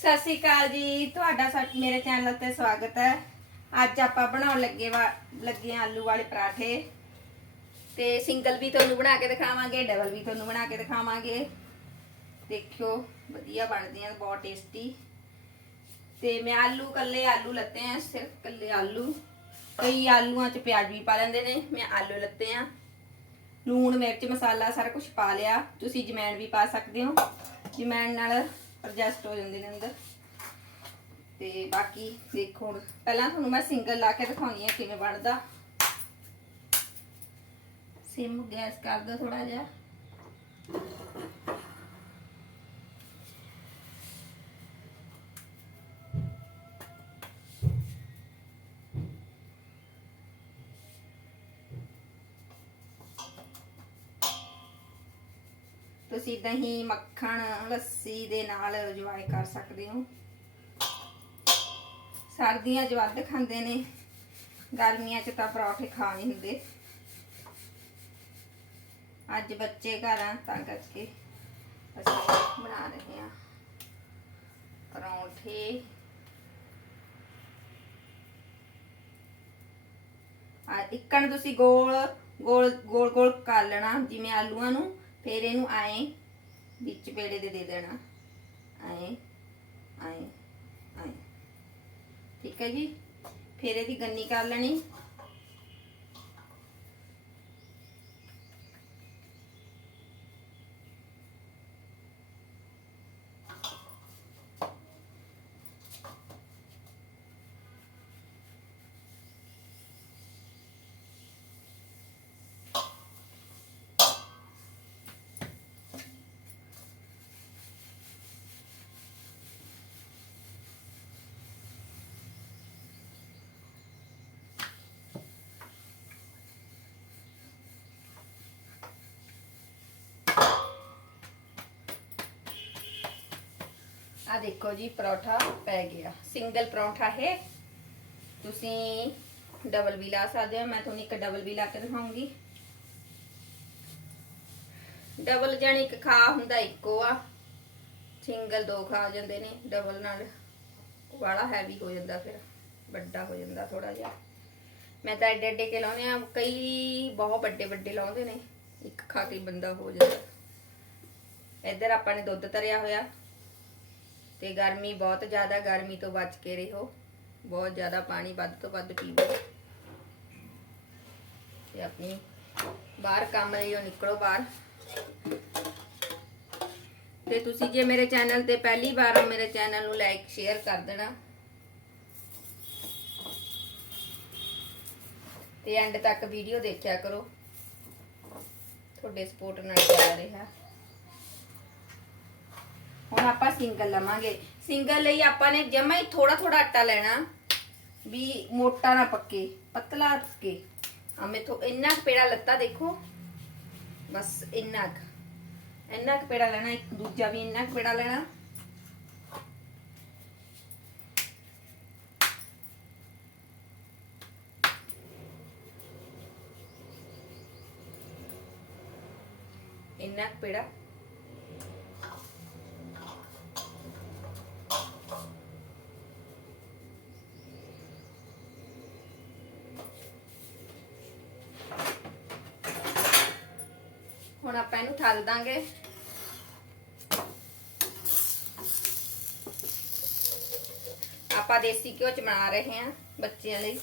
ਸਤਿ ਸ਼੍ਰੀ ਅਕਾਲ ਜੀ। ਤੁਹਾਡਾ ਸਾ- ਮੇਰੇ ਚੈਨਲ ਤੇ ਸਵਾਗਤ ਹੈ। ਅੱਜ ਆਪਾਂ ਬਣਾਉਣ ਲੱਗੇ ਵਾ ਲੱਗੇ ਹਾਂ ਆਲੂ ਵਾਲੇ ਪਰਾਠੇ। ਤੇ ਸਿੰਗਲ ਵੀ ਤੁਹਾਨੂੰ ਬਣਾ ਕੇ ਦਿਖਾਵਾਂਗੇ, ਡਬਲ ਵੀ ਤੁਹਾਨੂੰ ਬਣਾ ਕੇ ਦਿਖਾਵਾਂਗੇ। ਦੇਖਿਓ, ਵਧੀਆ ਬਣਦੇ ਆ, ਬਹੁਤ ਟੇਸਟੀ ਤੇ ਮੈਂ ਆਲੂ ਕੱਲੇ ਆਲੂ ਲੱਤੇ ਆ, ਸਿਰਫ ਕੱਲੇ ਆਲੂ। ਕਈ ਆਲੂਆਂ ਚ ਪਿਆਜ਼ ਵੀ ਪਾ ਲੈਂਦੇ ਨੇ, ਮੈਂ ਆਲੂ ਲੱਤੇ ਆ। ਲੂਣ, ਮਿਰਚ, ਮਸਾਲਾ ਸਾਰਾ ਕੁਝ ਪਾ ਲਿਆ। ਤੁਸੀਂ ਜਮੈਣ ਵੀ ਪਾ ਸਕਦੇ ਹੋ। ਜਮੈਣ ਨਾਲ ਐਡਜਸਟ ਹੋ ਜਾਂਦੇ ਨੇ ਅੰਦਰ। ਤੇ ਬਾਕੀ ਦੇਖੋ ਹੁਣ, ਪਹਿਲਾਂ ਤੁਹਾਨੂੰ ਮੈਂ ਸਿੰਗਲ ਲਾ ਕੇ ਦਿਖਾਉਣੀ ਹੈ ਕਿਵੇਂ ਬਣਦਾ। ਸਿਮ ਗੈਸ ਕਰ ਦੋ ਥੋੜਾ ਜਿਹਾ। ਤੁਸੀਂ ਦਹੀਂ, ਮੱਖਣ, ਲੱਸੀ ਦੇ ਨਾਲ ਇੰਜੋਏ ਕਰ ਸਕਦੇ ਹੋ। ਸਰਦੀਆਂ 'ਚ ਵੱਧ ਖਾਂਦੇ ਨੇ, ਗਰਮੀਆਂ 'ਚ ਤਾਂ ਪਰੌਠੇ ਖਾ ਨਹੀਂ ਹੁੰਦੇ। ਅੱਜ ਬੱਚੇ ਘਰ ਆ, ਤਾਂ ਕਰਕੇ ਅਸੀਂ ਬਣਾ ਰਹੇ ਹਾਂ ਪਰੌਂਠੇ। ਆ ਇੱਕਣ ਤੁਸੀਂ ਗੋਲ ਗੋਲ ਗੋਲ ਗੋਲ ਕਰ ਲੈਣਾ, ਜਿਵੇਂ ਆਲੂਆਂ ਨੂੰ। ਫਿਰ ਇਹਨੂੰ ਆਏ ਵਿੱਚ ਪੇੜੇ ਦੇ ਦੇ ਦੇਣਾ। ਆਏ ਆਏ ਆਏ। ਠੀਕ ਹੈ ਜੀ? ਫਿਰ ਇਹਦੀ ਗੰਨੀ ਕਰ ਲੈਣੀ। ਆ ਦੇਖੋ ਜੀ, ਪਰੌਠਾ ਪੈ ਗਿਆ। ਸਿੰਗਲ ਪਰੌਠਾ ਹੈ। ਤੁਸੀਂ ਡਬਲ ਵੀ ਲਾ ਸਕਦੇ ਹੋ। ਮੈਂ ਤੁਹਾਨੂੰ ਇੱਕ ਡਬਲ ਵੀ ਲਾ ਕੇ ਦਿਖਾਉਂਗੀ। ਡਬਲ ਜਾਨੀ ਇੱਕ ਖਾ ਹੁੰਦਾ, ਇੱਕੋ ਆ। ਸਿੰਗਲ ਦੋ ਖਾ ਜਾਂਦੇ ਨੇ। ਡਬਲ ਨਾਲ ਵਾਲਾ ਹੈਵੀ ਹੋ ਜਾਂਦਾ ਫਿਰ। ਵੱਡਾ ਹੋ ਜਾਂਦਾ ਥੋੜਾ ਜਿਹਾ। ਮੈਂ ਤਾਂ ਐਡੇ ਐਡੇ ਕੇ ਲਾਉਨੇ ਆ ਕਈ ਬਹੁਤ ਵੱਡੇ ਵੱਡੇ ਲਾਉਂਦੇ ਨੇ। ਇੱਕ ਖਾ ਕੇ ਬੰਦਾ ਹੋ ਜਾਂਦਾ। ਇੱਧਰ ਆਪਾਂ ਨੇ ਦੁੱਧ ਤਰਿਆ ਹੋਇਆ। ਤੇ ਗਰਮੀ ਬਹੁਤ ਜ਼ਿਆਦਾ, ਗਰਮੀ ਤੋਂ ਬਚ ਕੇ ਰਹੋ। ਬਹੁਤ ਜ਼ਿਆਦਾ ਪਾਣੀ ਵੱਧ ਤੋਂ ਵੱਧ ਪੀਵੋ। ਤੇ ਆਪਣੀ ਬਾਹਰ ਕੰਮ ਲਈ ਨਿਕਲੋ ਬਾਹਰ। ਤੇ ਤੁਸੀਂ ਜੇ ਮੇਰੇ ਚੈਨਲ ਤੇ ਪਹਿਲੀ ਵਾਰ ਹੋ, ਮੇਰੇ ਚੈਨਲ ਨੂੰ ਲਾਈਕ, ਸ਼ੇਅਰ ਕਰ ਦੇਣਾ। ਤੇ ਐਂਡ ਤੱਕ ਵੀਡੀਓ ਦੇਖਿਆ ਕਰੋ। ਤੁਹਾਡੇ ਸਪੋਰਟ ਨਾਲ ਚੱਲ ਰਿਹਾ। ਹੁਣ ਆਪਾਂ ਸਿੰਗਲ ਲਵਾਂਗੇ। ਸਿੰਗਲ ਲਈ ਆਪਾਂ ਨੇ ਜਮਾ ਹੀ ਥੋੜਾ ਥੋੜਾ ਆਟਾ ਲੈਣਾ। ਵੀ ਮੋਟਾ ਨਾ ਪੱਕੇ, ਪਤਲਾ ਪੱਕੇ। ਆ ਮੇਥੋਂ ਇੰਨਾ ਕੁ ਪੇੜਾ ਲੱਤਾ ਦੇਖੋ। ਬਸ ਇੰਨਾ ਕੁ। ਇੰਨਾ ਕੁ ਪੇੜਾ ਲੈਣਾ, ਇੱਕ ਦੂਜਾ ਵੀ ਇੰਨਾ ਕੁ ਪੇੜਾ ਲੈਣਾ। ਇੰਨਾ ਕੁ ਪੇੜਾ। ਹੁਣ ਆਪਾਂ ਇਹਨੂੰ ਠੱਲ ਦਾਂਗੇ। ਆਪਾਂ ਦੇਸੀ ਘਿਓ ਚ ਬਣਾ ਰਹੇ ਹਾਂ ਬੱਚਿਆਂ ਲਈ।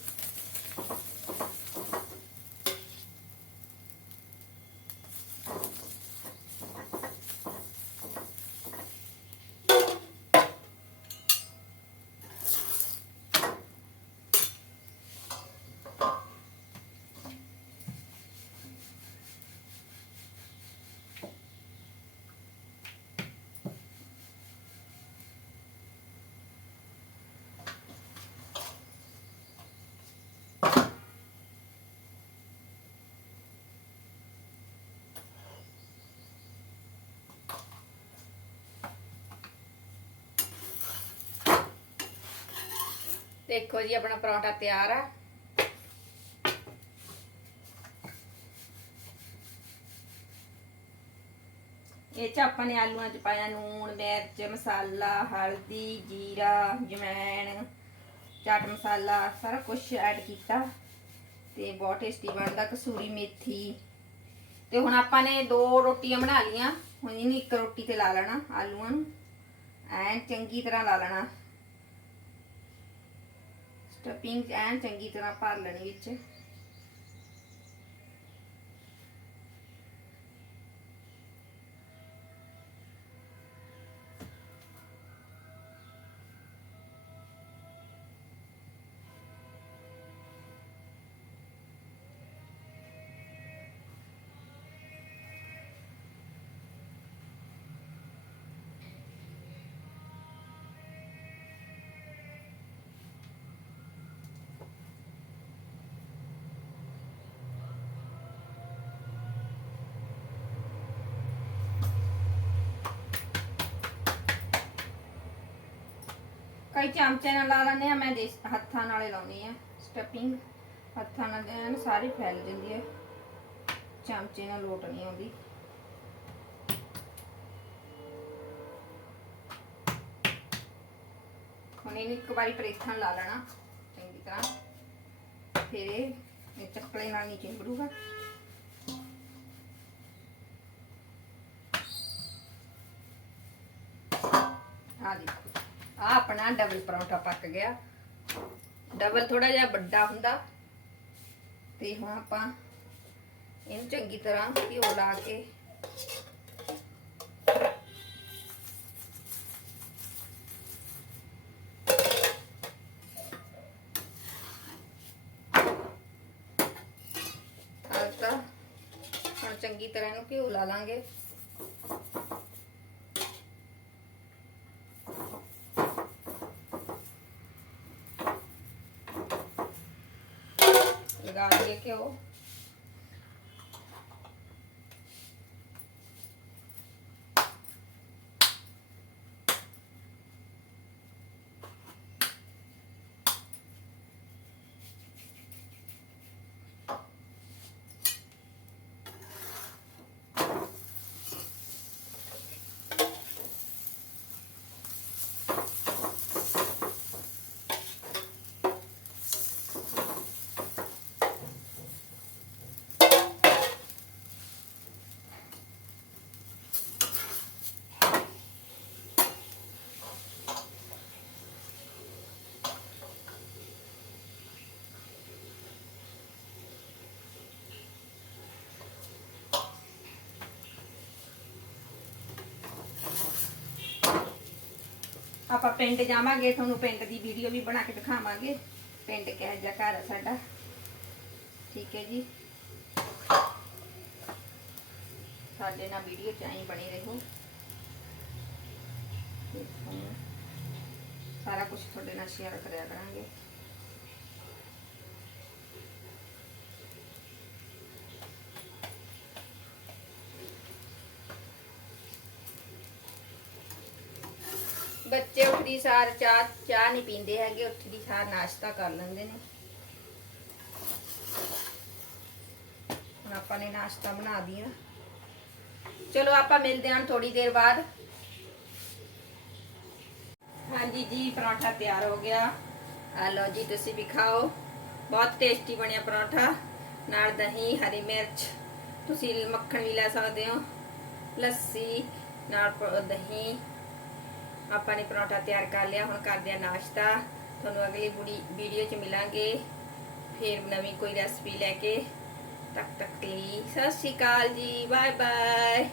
ਦੇਖੋ ਜੀ, ਆਪਣਾ ਪਰੌਂਠਾ ਤਿਆਰ ਆ। ਇਹ ਚ ਆਪਾਂ ਨੇ ਆਲੂਆਂ ਚ ਪਾਇਆ ਨੂਣ, ਮਿਰਚ, ਮਸਾਲਾ, ਹਲਦੀ, ਜੀਰਾ ਜਮੈਣ ਚਾਟ ਮਸਾਲਾ, ਸਾਰਾ ਕੁਝ ਐਡ ਕੀਤਾ। ਤੇ ਬਹੁਤ ਟੇਸਟੀ ਬਣਦਾ, ਕਸੂਰੀ ਮੇਥੀ। ਤੇ ਹੁਣ ਆਪਾਂ ਨੇ ਦੋ ਰੋਟੀਆਂ ਬਣਾ ਲੀਆਂ ਹੁਣ ਇਹਨੂੰ ਇੱਕ ਰੋਟੀ ਤੇ ਲਾ ਲੈਣਾ ਆਲੂਆਂ ਨੂੰ। ਐਨ ਚੰਗੀ ਤਰ੍ਹਾਂ ਲਾ ਲੈਣਾ। ਸਟਫਿੰਗ ਐਨ ਚੰਗੀ ਤਰ੍ਹਾਂ ਭਰ ਲੈਣੀ ਵਿੱਚ। ਕਈ ਚਮਚੇ ਨਾਲ ਲਾ ਲੈਂਦੇ ਆ, ਮੈਂ ਦੇਸ, ਹੱਥਾਂ ਨਾਲੇ ਲਾਉਣੀ ਆ ਸਟਫਿੰਗ ਹੱਥਾਂ ਨਾਲ ਐਨ ਸਾਰੀ ਫੈਲ ਜਾਂਦੀ ਹੈ ਚਮਚੇ ਨਾਲ ਲੋਟ ਨਹੀਂ ਆਉਂਦੀ। ਹੁਣ ਇਹਨੂੰ ਇੱਕ ਵਾਰੀ ਪ੍ਰੇਥਣ ਲਾ ਲੈਣਾ, ਚੰਗੀ ਤਰ੍ਹਾਂ। ਫਿਰ ਇਹ ਇਹ ਨਾਲ ਨਹੀਂ ਚਿੰਬੜੂਗਾ ਆ ਦੇਖੋ। ਆ ਆਪਣਾ ਡਬਲ ਪਰੌਂਠਾ ਪੱਕ ਗਿਆ। ਡਬਲ ਥੋੜਾ ਜਿਹਾ ਵੱਡਾ ਹੁੰਦਾ। ਤੇ ਹੁਣ ਆਪਾਂ ਇਹਨੂੰ ਚੰਗੀ ਤਰ੍ਹਾਂ ਘਿਓ ਲਾ ਕੇ ਹੁਣ ਚੰਗੀ ਤਰ੍ਹਾਂ ਇਹਨੂੰ ਘਿਓ ਲਾ ਲਾਂਗੇ। ਲਗਾ ਆਪਾਂ ਪਿੰਡ ਜਾਵਾਂਗੇ, ਤੁਹਾਨੂੰ ਪਿੰਡ ਦੀ ਵੀਡੀਓ ਵੀ ਬਣਾ ਕੇ ਦਿਖਾਵਾਂਗੇ। ਪਿੰਡ ਕਿਹੋ ਜਿਹਾ ਘਰ ਹੈ ਸਾਡਾ। ਠੀਕ ਹੈ ਜੀ। ਸਾਡੇ ਨਾਲ ਵੀਡੀਓ ਚਾਹੀ ਬਣੀ ਰਹੋ। ਤੇ ਸਾਰਾ ਕੁਝ ਤੁਹਾਡੇ ਨਾਲ ਸ਼ੇਅਰ ਕਰਿਆ ਕਰਾਂਗੇ। ਬੱਚੇ ਉੱਠਦੀ ਸਾਰ ਚਾਹ ਚਾਹ ਨਹੀਂ ਪੀਂਦੇ ਹੈਗੇ, ਉੱਠਦੀ ਸਾਰ ਨਾਸ਼ਤਾ ਕਰ ਲੈਂਦੇ ਨੇ। ਹੁਣ ਆਪਾਂ ਨੇ ਨਾਸ਼ਤਾ ਬਣਾ ਦਿਆ। ਚਲੋ ਆਪਾਂ ਮਿਲਦੇ ਹਾਂ ਥੋੜੀ ਦੇਰ ਬਾਅਦ। ਹਾਂਜੀ ਜੀ, ਪਰੌਂਠਾ ਤਿਆਰ ਹੋ ਗਿਆ। ਆ ਲਓ ਜੀ, ਤੁਸੀਂ ਵੀ ਖਾਓ। ਬਹੁਤ ਟੇਸਟੀ ਬਣਿਆ ਪਰੌਂਠਾ। ਨਾਲ ਦਹੀਂ, ਹਰੀ ਮਿਰਚ। ਤੁਸੀਂ ਮੱਖਣ ਵੀ ਲੈ ਸਕਦੇ ਹੋ। ਲੱਸੀ, ਨਾਲ ਦਹੀਂ। ਆਪਾਂ ਨੇ ਪਰੌਂਠਾ ਤਿਆਰ ਕਰ ਲਿਆ, ਹੁਣ ਕਰਦੇ ਆ ਨਾਸ਼ਤਾ। ਤੁਹਾਨੂੰ ਅਗਲੀ ਬੁੜੀ ਵੀਡੀਓ 'ਚ ਮਿਲਾਂਗੇ। ਫਿਰ ਨਵੀਂ ਕੋਈ ਰੈਸਪੀ ਲੈ ਕੇ। ਤੱਕ ਤੱਕ ਲਈ। ਸਤਿ ਸ਼੍ਰੀ ਅਕਾਲ ਜੀ। Bye bye